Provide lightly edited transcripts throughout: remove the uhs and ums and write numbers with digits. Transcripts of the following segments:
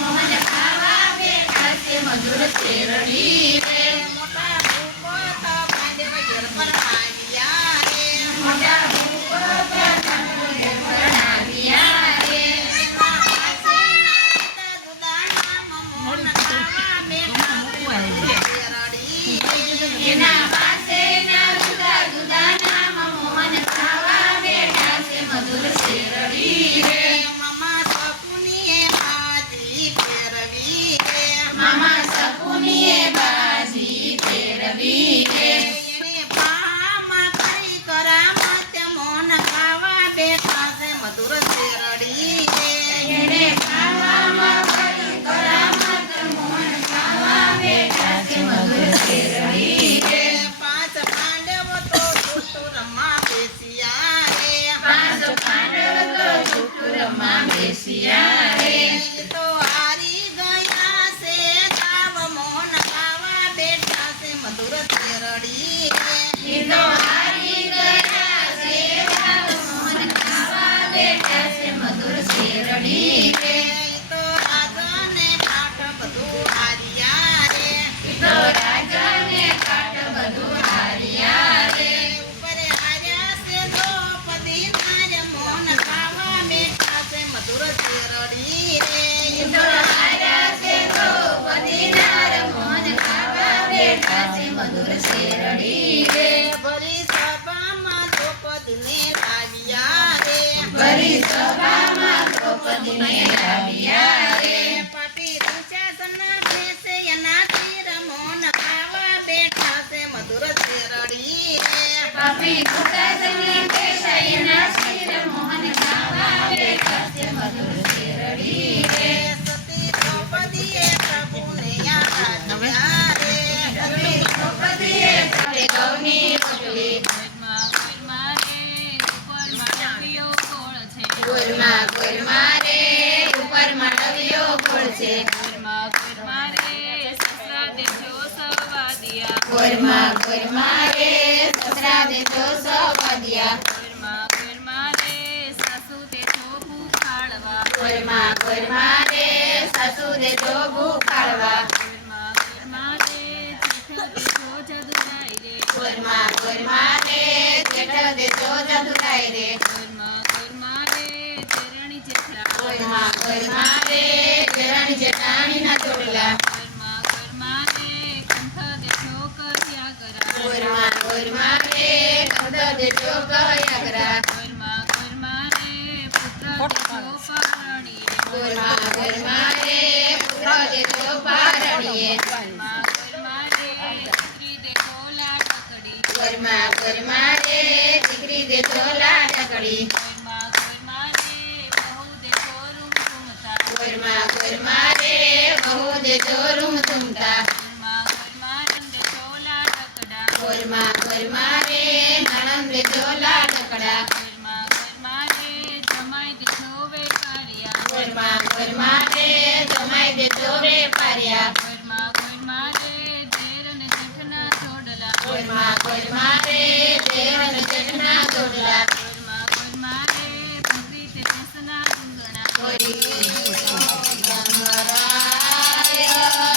મોહન ખાવા બેઠા છે મધુર શેરડી રે મોટા ભૂપત પાંડવ ઘેર પર આવ્યા રે મોટા ભૂપત ઘેર પર આવ્યા રે એના પાસેના જુદા જુદા નામ મોહન ખાવા બેઠા છે મધુર શેરડી રે મામા સપુનીએ બાજી ફેરવી રે મામા સપુનીએ બાજી ફેરવી રે એને પામાં કરી કરામત મોહન ખાવા બેઠા છે મધુર શેરડી રે એને ખાવામાં કરી કરામત મોહન ખાવા બેઠા છે મધુર શેરડી રે પાંચ પાંડવ તો ચતુરમાં બેસ્યા રે પાંચ પાંડવ તો ચતુરમાં બેસ્યા રે તો હારી ગયા છે તાવ મોહન ખાવા બેઠા છે મધુર શેરડી રે એ તો હારી ગયા છે ભાવ મોહન ખાવા બેઠા છે મધુર શેરડી રે તો રાજાને પાઠ બધું હાર્યા રે એ તો રાજાને કાટ બધું હાર્યા રે ઉપર હાર્યા છે દ્રૌપદી નાર મોહન ખાવા બેઠા છે મધુર શેરડી રે એ તો હાર્યા છે દ્રૌપદી નાર મોહન ખાવા બેઠા છે મધુર શેરડી રે ભરી સભામાં દ્રૌપદીને લાવ્યા રે ભરી સભામાં દ્રૌપદીને લાવ્યા રે પાપી દુશાસનના ભેસે એના તીર મોહન ખાવા બેઠા છે મધુર શેરડી રે પાપી દુશાસનને પેશાયના શિર મોહન ખાવા બેઠા છે મધુર શેરડી રે સતી દ્રૌપદીએ પ્રભુને યાદ્યા રે સતી દ્રૌપદીએ સાથે ગૌની રોટલી ગોરમાં ગોરમાં રે ઉપર માંડવ્યો ગોળ છે ગોરમાં ગોરમાં રે સસરા દેજો સવાદિયા ગોરમાં ગોરમાં રે સાસુ દેજો ભૂખાડવા ગોરમાં ગોરમાં રે જેઠ દેજો જદુરાય રે ગોરમાં ગોરમાં રે દેરાણી જેઠાણીના ચોટલા ગોરમાં ગોરમાં રે કંધ દેજો કયાગરા ગોરમાં ગોરમાં રે પુત્ર દેજો પારણીએ ગોરમાં ગોરમાં રે દીકરી દેજો લાડકડી ગોરમાં ગોરમાં રે બહુ દેજો રૂમ તુમતા ગોરમાં ગોરમાં રે નણંદ દેજો લાડકડા ગોરમાં ગોરમાં રે જમાઈ દેજો વેપારિયા ગોરમાં ગોરમાં રે દેર અને જેઠના જોડલા ગોરમાં ગોરમાં રે દેર અને જેઠના જોડલા ગોરમાં ગોરમાં રે ભક્તિ તે દેશના ગુંગણા ગોરી ગંગરાય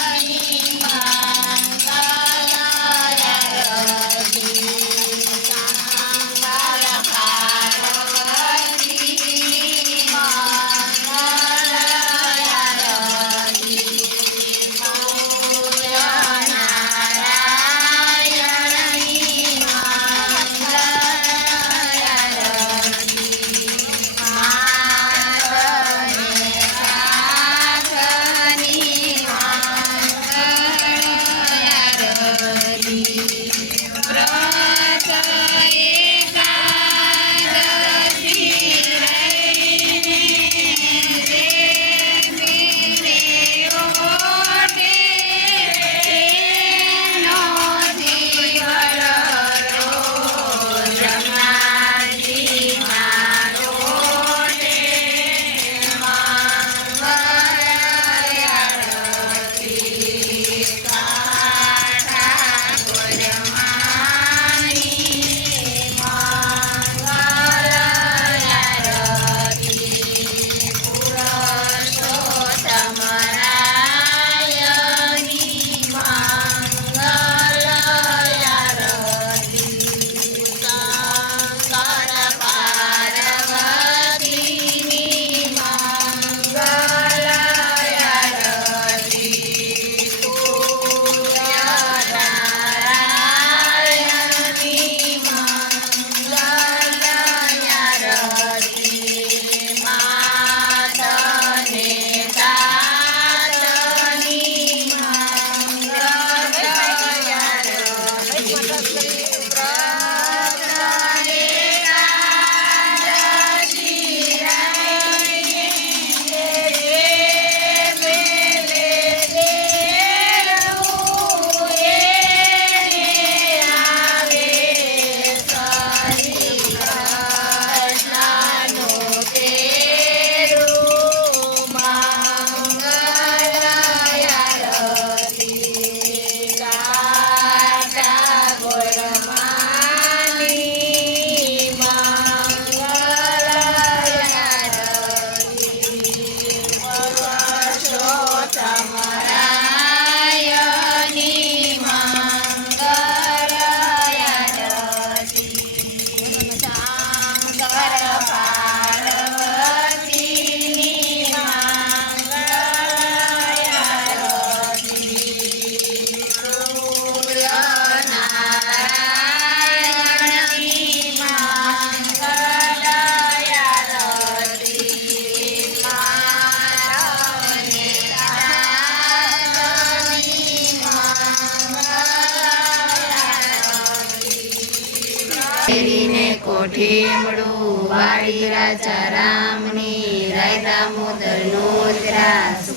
કોઠીમડું વાળી રાજા રામની રાય દામોદરનું ત્રાસ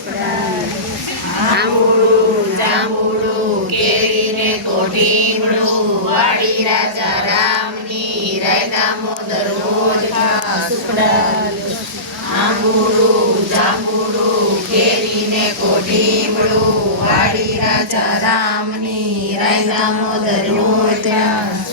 આંબુડું જાંબુડું કેરીને કોઠીમડું વાળી રાજા રામની રાય દામોદરનું ત્રાસ આંબુડું જાંબુડું કેરીને કોઠીમડું વાળી રાજા રામની રાય દામોદરનું ત્રાસ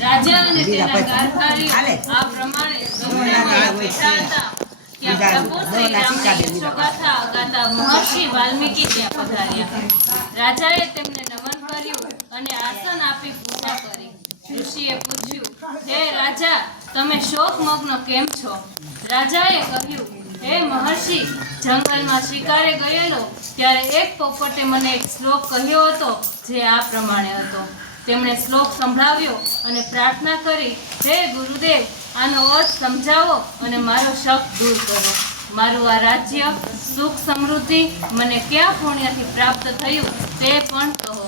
રાજા અને તેના કારભારીઓ આ પ્રમાણે ગંગામાં બેઠા હતા. ત્યાં પ્રભુ શ્રી રામની યશોગાથા ગાતા મહર્ષિ વાલ્મીકી ત્યાં પધાર્યા. રાજાએ તેમને નમન કર્યું અને આસન આપી પૂજા કરી. ઋષિએ પૂછ્યું, હે રાજા, તમે શોકમગ્ન કેમ છો? રાજાએ કહ્યું, હે મહર્ષિ, જંગલમાં શિકારે ગયેલો ત્યારે એક પોપટે મને એક શ્લોક કહ્યો હતો જે આ પ્રમાણે હતો. તેમણે શ્લોક સંભળાવ્યો અને પ્રાર્થના કરી, હે ગુરુદેવ, આનો અર્થ સમજાવો અને મારો શક દૂર કરો. મારું આ રાજ્ય સુખ સમૃદ્ધિ મને કયા પુણ્યથી પ્રાપ્ત થયું તે પણ કહો.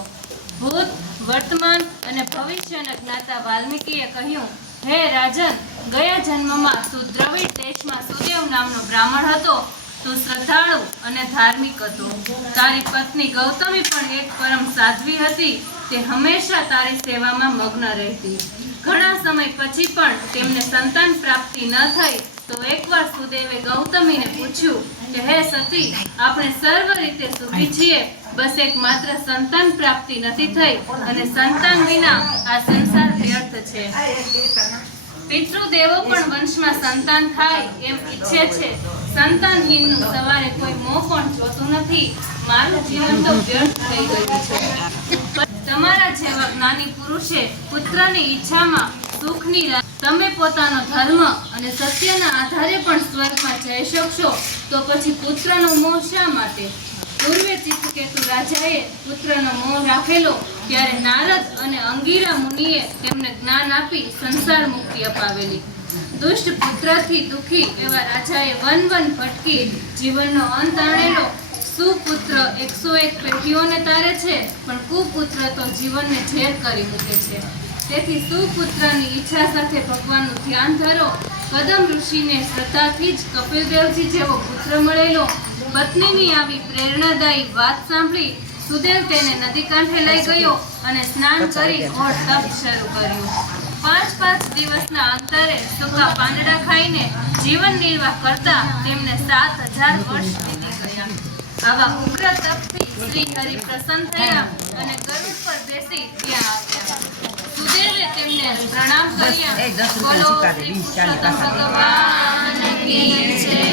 ભૂત, વર્તમાન અને ભવિષ્યના જ્ઞાતા વાલ્મીકીએ કહ્યું, હે રાજન, ગયા જન્મમાં તું દ્રવિડ દેશમાં સુદેવ નામનો બ્રાહ્મણ હતો. તું શ્રદ્ધાળુ અને ધાર્મિક હતો. તારી પત્ની ગૌતમી પણ એક પરમ સાધ્વી હતી. તે હંમેશા તારી સેવામાં મગ્ન રહેતી. ઘણા સમય પછી પણ તેમને સંતાન પ્રાપ્તિ ન થઈ તો એકવાર સુદેવે ગૌતમીને પૂછ્યું કે હે સતી, આપણે સર્વ રીતે સુખી છીએ, બસ એક માત્ર સંતાન પ્રાપ્તિ નથી થઈ અને સંતાન વિના આ સંસાર વ્યર્થ છે. પિતૃદેવો પણ વંશમાં સંતાન થાય એમ ઈચ્છે છે. સંતાનહીનનું સવારે કોઈ મોં પણ જોતું નથી. મારું જીવન તો વ્યર્થ થઈ ગયું છે. તમારા જેવા જ્ઞાની પુરુષે પુત્રની ઈચ્છામાં સુખની તમે પોતાનો ધર્મ અને સત્યના આધારે પણ સ્વર્ગમાં જઈ શકશો તો પછી પુત્રનો મોહ શા માટે? પૂર્વે ચિત્તકેતુ રાજાએ પુત્રનો મોહ રાખેલો ત્યારે નારદ અને અંગીરા મુનિએ તેમને જ્ઞાન આપી સંસાર મુક્તિ અપાવેલી. દુષ્ટ પુત્રથી દુઃખી એવા રાજાએ વન ભટકી જીવનનો અંત આણેલો. સુપુત્ર 101 પેઢીઓને તારે છે, પણ કુપુત્ર તો જીવનને ઝેર કરી મૂકે છે. તેથી સુપુત્રની ઈચ્છા સાથે ભગવાનનું ધ્યાન ધરો. કદમ ઋષિને શ્રદ્ધાથી જ કપિલદેવજી જેવો પુત્ર મળેલો. પત્નીની આવી પ્રેરણાદાયી વાત સાંભળી સુદેવ તેને નદી કાંઠે લઈ ગયો અને સ્નાન કરી ઘોર તપ શરૂ કર્યું. 5 દિવસના અંતરે સૂકા પાંદડા ખાઈને જીવન નિર્વાહ કરતા તેમને 7000 વર્ષ વીતી ગયા. આવા ઉગ્ર તપથી શ્રી હરિ પ્રસન્ન થયા અને ગરુડ પર બેસી ત્યાં આવ્યા. સુદેવે તેમને પ્રણામ કર્યા. બોલો શ્રી પુરુષોત્તમ ભગવાન કી જય.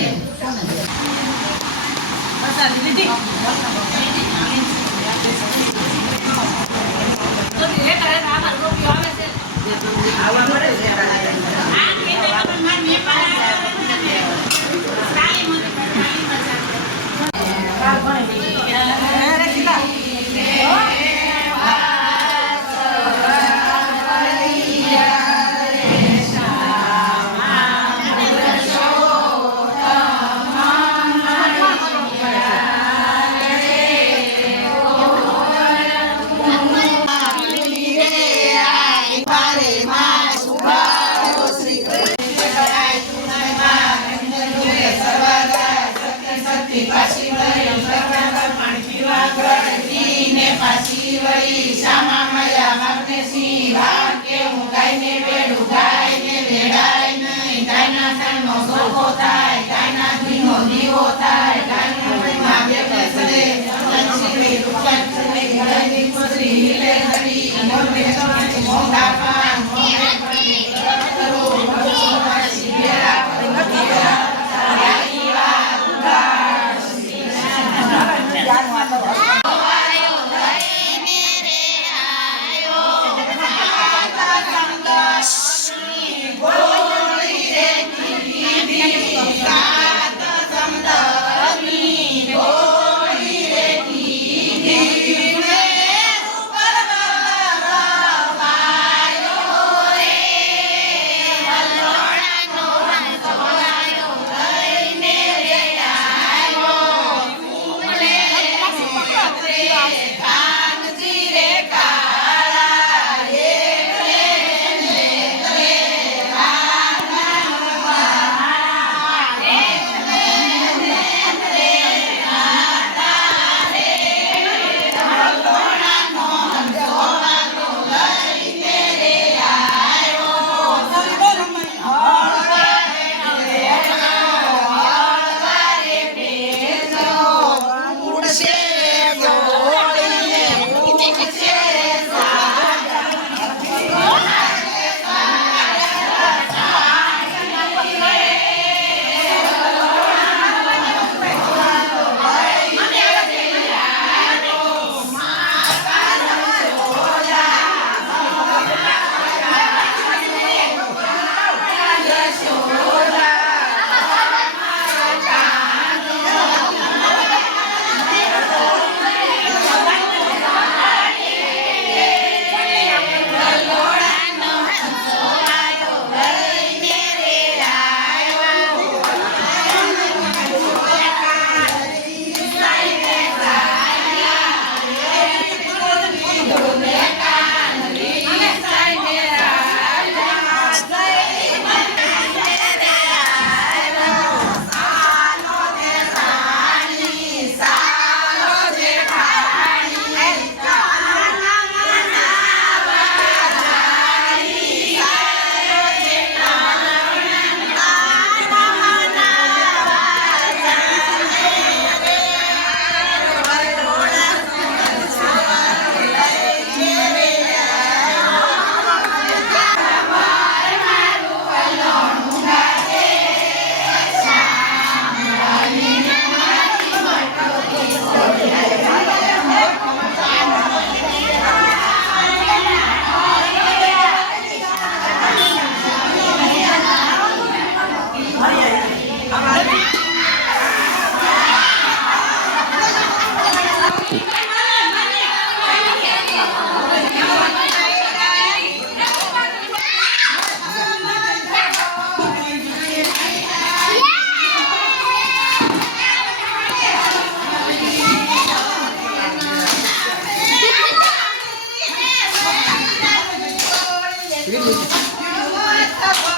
મસ્ત